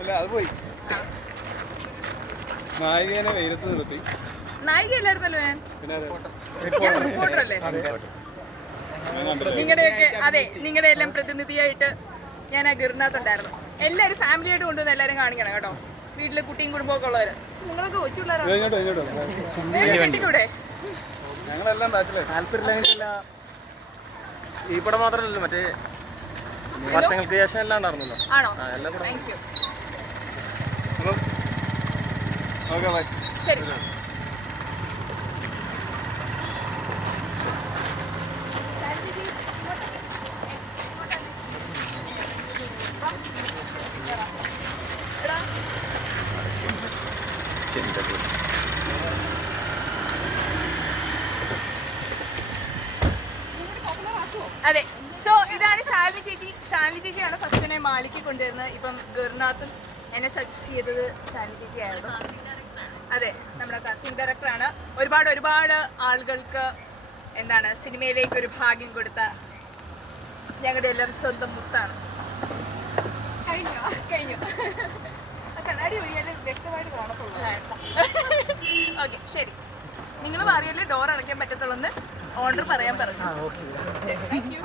അല്ല അത് പോയി. നായികനെ വെയിലത്ത് നിർത്തി. നായികയല്ലായിരുന്നല്ലോ ഞാൻ? പിന്നെ അത് ഞാൻ റിപ്പോർട്ടർ അല്ലേ നിങ്ങളുടെയൊക്കെ അതെ നിങ്ങളുടെ എല്ലാം പ്രതിനിധിയായിട്ട് ഞാൻ ആ ഉണ്ടായിരുന്നു. എല്ലാവരും ഫാമിലിയായിട്ട് കൊണ്ടുവന്ന് എല്ലാവരും കാണിക്കണം കേട്ടോ. വീട്ടിലെ കുട്ടിയും കുടുംബമൊക്കെ ഉള്ളവര്. നിങ്ങളൊക്കെ കൊച്ചു പിള്ളേരാണ് ഞങ്ങളെല്ലാം ഈ പടം മാത്രമല്ലല്ലോ മറ്റേ വർഷങ്ങൾക്ക് ശേഷം എല്ലാം ഉണ്ടായിരുന്നല്ലോ എല്ലാ പടം ഓക്കെ ബൈ ശരി. അതെ. സോ ഇതാണ് ശാലിനി ചേച്ചി. ശാലിനി ചേച്ചിയാണ് ഫസ്റ്റ് ഫസ്റ്റിനെ മാലിക്ക് കൊണ്ടുവരുന്നത്. ഇപ്പം ഗർനാഥും എന്നെ സജസ്റ്റ് ചെയ്തത് ചേച്ചി ചേച്ചിയായിരുന്നു അതെ നമ്മുടെ കാസ്റ്റിംഗ് ഡയറക്ടറാണ് ഒരുപാട് ഒരുപാട് ആളുകൾക്ക് എന്താണ് സിനിമയിലേക്ക് ഒരു ഭാഗ്യം കൊടുത്ത ഞങ്ങളുടെ എല്ലാം സ്വന്തം മുത്താണ്. കഴിഞ്ഞു? കഴിഞ്ഞു. കണ്ണാടി കാണത്തുള്ളൂ ഓക്കെ ശരി. നിങ്ങൾ പറയല്ലേ ഡോർ അടയ്ക്കാൻ പറ്റത്തുള്ളൂ എന്ന് ഓർഡർ പറയാൻ പറഞ്ഞു. Thank you